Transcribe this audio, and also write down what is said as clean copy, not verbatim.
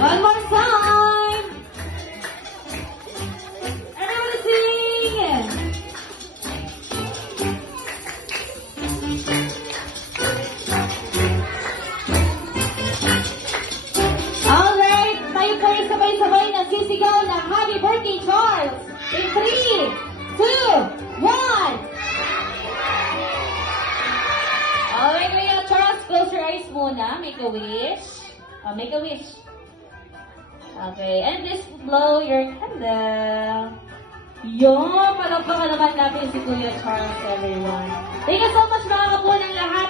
One more time. Everyone sing. Alright, tayo po ay sabay-sabay nagsisigaw ng Happy Birthday, Charles! In 3, 2, 1! Okay, Kuya Charles, close your eyes muna. Make a wish. Make a wish. Okay, and just blow your candle. Yun, palagpakan naman natin si Kuya Charles, everyone. Thank you so much mga kapunan lahat.